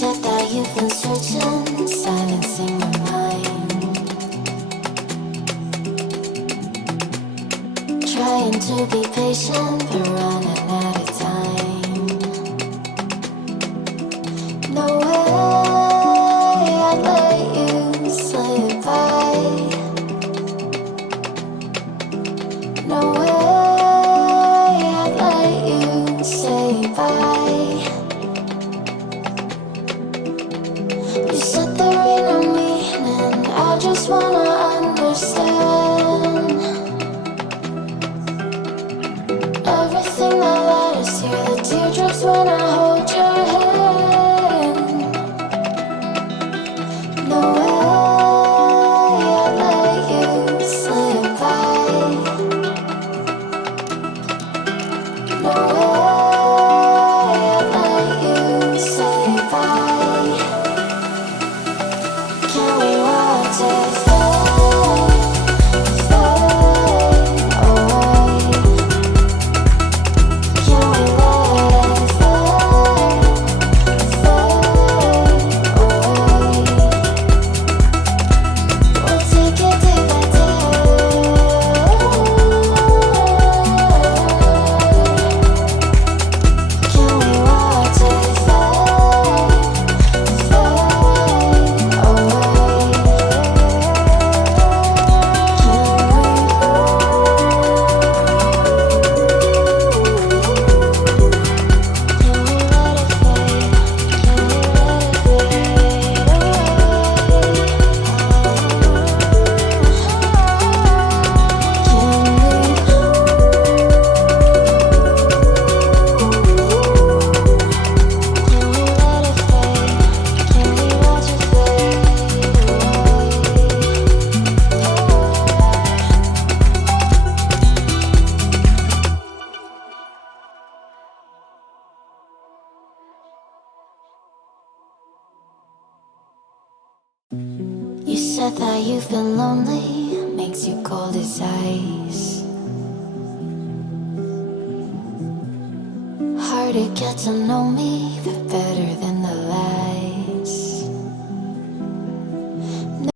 said that you've been searching, silencing your mind, trying to be patient but running out of time. No way I'd let you slip by. No way I'd let you say bye. You said there ain't no meaning, I just wanna understand everything that led us here, the teardrops when I hold your hand. No way I'd let you slip by. No way I'd let you say bye. Can we watch it fade, fade away? Can we let it fade, fade away? We'll take it day by day. Can we watch it fade, fade away? You said that you've been lonely, makes you cold as ice. Hard to get to know me, but better